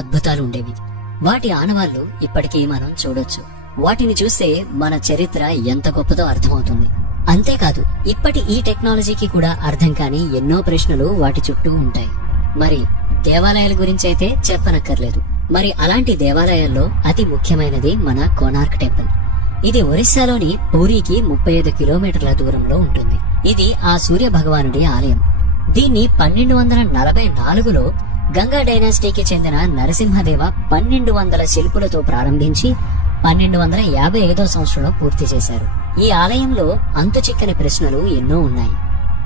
అద్భుతాలు ఉండేవి. వాటి ఆనవాళ్లు ఇప్పటికీ మనం చూడొచ్చు. వాటిని చూస్తే మన చరిత్ర ఎంత గొప్పదో అర్థమవుతుంది. అంతేకాదు, ఇప్పటి ఈ టెక్నాలజీకి కూడా అర్థం కాని ఎన్నో ప్రశ్నలు వాటి చుట్టూ ఉంటాయి. మరి దేవాలయాల గురించి అయితే చెప్పనక్కర్లేదు. మరి అలాంటి దేవాలయాల్లో అతి ముఖ్యమైనది మన కోనార్క్ టెంపుల్. ఇది ఒరిస్సాలోని పూరికి 35 కిలోమీటర్ల దూరంలో ఉంటుంది. ఇది ఆ సూర్య భగవానుడి ఆలయం. దీన్ని 1244లో గంగా డైనాసిటీకి చెందిన నరసింహదేవ 1200 శిల్పులతో ప్రారంభించి 1255వ సంవత్సరంలో పూర్తి చేశారు. ఈ ఆలయంలో అంతుచిక్కని ప్రశ్నలు ఎన్నో ఉన్నాయి.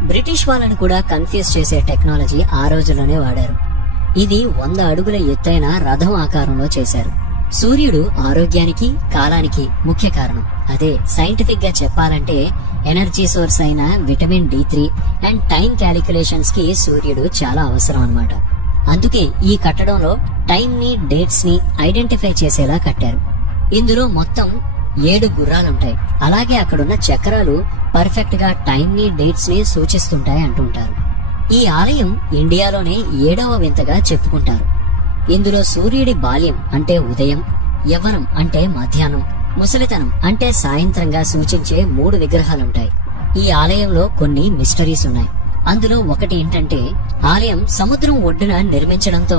బ్రిటిష్ వాళ్ళను కూడా కన్ఫ్యూజ్ చేసే టెక్నాలజీ ఆ రోజుల్లోనే వాడారు. ఇది 100 అడుగుల ఎత్తైన రథం ఆకారంలో చేశారు. సూర్యుడు ఆరోగ్యానికి, కాలానికి ముఖ్య కారణం. అదే సైంటిఫిక్ గా చెప్పాలంటే ఎనర్జీ సోర్స్ అయిన vitamin D3 and time calculations కి సూర్యుడు చాలా అవసరం అన్నమాట. అందుకే ఈ కట్టడంలో టైం ని, డేట్స్ ని ఐడెంటిఫై చేసేలా కట్టారు. ఇందులో మొత్తం 7 గుర్రాలుంటాయి. అలాగే అక్కడున్న చక్రాలు పర్ఫెక్ట్ గా టైం ని, డేట్స్ ని సూచిస్తుంటాయి అంటుంటారు. ఈ ఆలయం ఇండియాలోనే 7వ వింతగా చెప్పుకుంటారు. ఇందులో సూర్యుడి బాల్యం అంటే ఉదయం, యవ్వనం అంటే మధ్యాహ్నం, ముసలితనం అంటే సాయంత్రంగా సూచించే 3 విగ్రహాలుంటాయి. ఈ ఆలయంలో కొన్ని మిస్టరీస్ ఉన్నాయి. అందులో ఒకటి ఏంటంటే, ఆలయం సముద్రం ఒడ్డున నిర్మించడంతో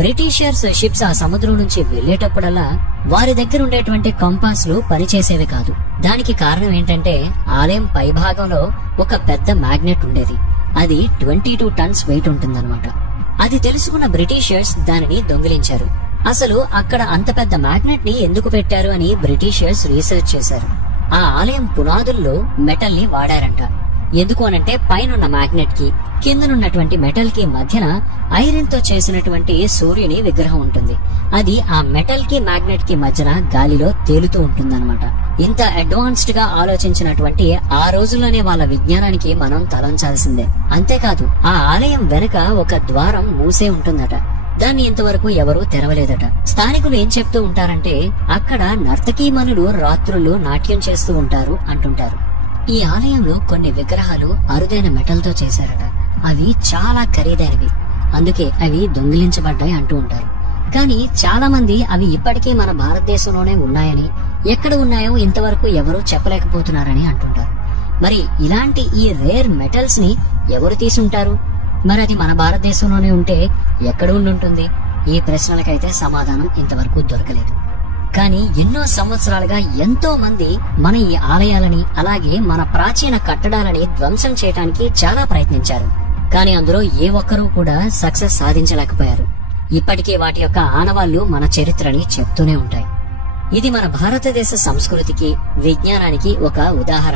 బ్రిటిషర్స్ షిప్స్ ఆ సముద్రం నుంచి వెళ్లేటప్పుడల్లా వారి దగ్గర ఉండేటువంటి కంపాస్లు పనిచేసేవి కాదు. దానికి కారణం ఏంటంటే, ఆలయం పైభాగంలో ఒక పెద్ద మ్యాగ్నెట్ ఉండేది. అది 22 టన్స్ వెయిట్ ఉంటుందన్నమాట. అది తెలుసుకున్న బ్రిటిషర్స్ దానిని దొంగిలించారు. అసలు అక్కడ అంత పెద్ద మ్యాగ్నెట్ ని ఎందుకు పెట్టారు అని బ్రిటిషర్స్ రీసెర్చ్ చేశారు. ఆ ఆలయం పునాదుల్లో మెటల్ ని వాడారంట. ఎందుకు అనంటే, పైనున్న మ్యాగ్నెట్ కి కిందనున్నటువంటి మెటల్ కి మధ్యన ఐరన్ తో చేసినటువంటి సూర్యుని విగ్రహం ఉంటుంది. అది ఆ మెటల్ కి, మ్యాగ్నెట్ కి మధ్యన గాలిలో తేలుతూ ఉంటుందన్నమాట. ఇంత అడ్వాన్స్డ్ గా ఆలోచించినటువంటి ఆ రోజుల్లోనే వాళ్ళ విజ్ఞానానికి మనం తలంచాల్సిందే. అంతేకాదు, ఆ ఆలయం వెనక ఒక ద్వారం మూసే ఉంటుందట. దాన్ని ఇంతవరకు ఎవరూ తెరవలేదట. స్థానికులు ఏం చెప్తూ ఉంటారంటే, అక్కడ నర్తకీమణులు రాత్రులు నాట్యం చేస్తూ ఉంటారు అంటుంటారు. ఈ ఆలయంలో కొన్ని విగ్రహాలు అరుదైన మెటల్ తో చేశారట. అవి చాలా ఖరీదైనవి, అందుకే అవి దొంగిలించబడ్డాయి అంటూ ఉంటారు. కానీ చాలా మంది అవి ఇప్పటికీ మన భారతదేశంలోనే ఉన్నాయని, ఎక్కడ ఉన్నాయో ఇంతవరకు ఎవరూ చెప్పలేకపోతున్నారని అంటుంటారు. మరి ఇలాంటి ఈ రేర్ మెటల్స్ ని ఎవరు తీసుంటారు? మరి అది మన భారతదేశంలోనే ఉంటే ఎక్కడ ఉండుంటుంది? ఈ ప్రశ్నలకైతే సమాధానం ఇంతవరకు దొరకలేదు. కానీ ఎన్నో సంవత్సరాలుగా ఎంతో మంది మన ఈ ఆలయాలని, అలాగే మన ప్రాచీన కట్టడాలని ధ్వంసం చేయడానికి చాలా ప్రయత్నించారు. కానీ అందులో ఏ ఒక్కరూ కూడా సక్సెస్ సాధించలేకపోయారు. ఇప్పటికీ వాటి యొక్క ఆనవాళ్లు మన చరిత్రని చెప్తూనే ఉంటాయి. ఇది మన భారతదేశ సంస్కృతికి, విజ్ఞానానికి ఒక ఉదాహరణ.